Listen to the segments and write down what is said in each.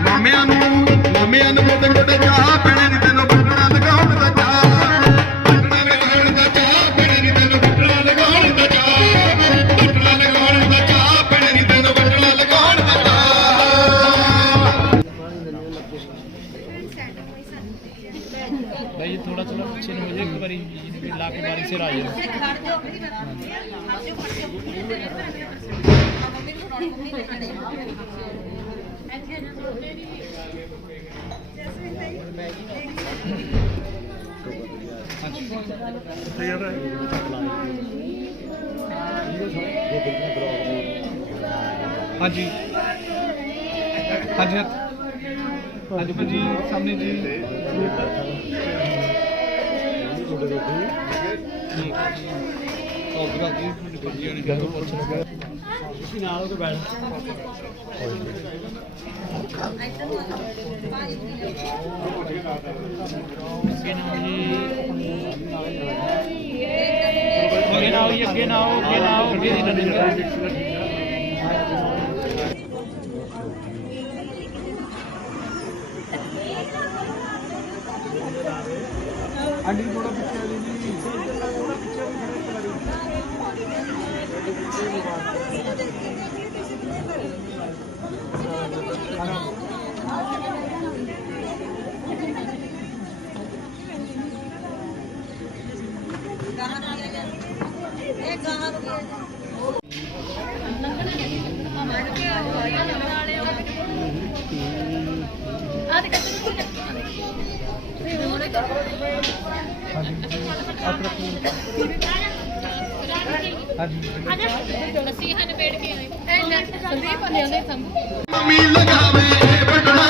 ਮਾਮਿਆਂ ਨੂੰ ਮਾਮਿਆਂ ਨੂੰ ਮੋਟੇ ਮੋਟੇ ਚਾਹ ਪੀਣੇ ਨਹੀਂ ਤੈਨੂੰ ਬੁੱਢਣਾ ਲਗਾਉਣ ਦਾ ਚਾਹ। ਬੁੱਢਣਾ ਲਗਾਉਣ ਦਾ ਚਾਹ ਪੀਣੇ ਨਹੀਂ ਤੈਨੂੰ ਬੁੱਢਣਾ ਲਗਾਉਣ ਦਾ ਚਾਹ। ਬੁੱਢਣਾ ਲਗਾਉਣ ਦਾ ਚਾਹ ਪੀਣੇ ਨਹੀਂ ਤੈਨੂੰ ਬੁੱਢਣਾ ਲਗਾਉਣ ਦਾ ਚਾਹ। ਭਾਈ ਥੋੜਾ ਥੋੜਾ ਪਿੱਛੇ ਨੂੰ ਮੁਝੇ ਇੱਕ ਵਾਰੀ ਲਾ ਕੇ ਬਾਰੀ ਸਿਰ ਆ ਜਾਓ। ਹਾਂਜੀ। ਹਾਂਜੀ ਹਾਂਜੀ। ਭਾਜੀ ਸਾਹਮਣੇ ਜੀ। ਜੀ। ਉਹ ਗੱਲ ਜੀ। ਮੈਨੂੰ ਪੁੱਛੀ ਹੋਣੀ ਤੁਸੀਂ ਨਾਲ ਹੋ ਕੇ ਬੈਠ ਅੱਗੇ ਨਾ ਹੋਈ ਅੱਗੇ ਨਾ ਹੋ ਅੱਗੇ ਨਾ ਹੋ ਅੱਗੇ ਦੀ ਨਦੀ ਆਂਟੀ ਥੋੜਾ ਪਿੱਛੇ ਆ ਜੀ ਥੋੜਾ ਪਿੱਛੇ ਆ ਜੀ ਹਾਂਜੀ। ਹਾਂਜੀ। ਅਸੀਂ ਹਨ ਬੈਠ ਕੇ ਆਏ। ਸੰਦੀਪ ਨੇ ਸੰਭੂ। ਮੀ ਲਗਾਵੇ ਬਟਣਾ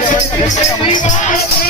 que se viva, que se viva.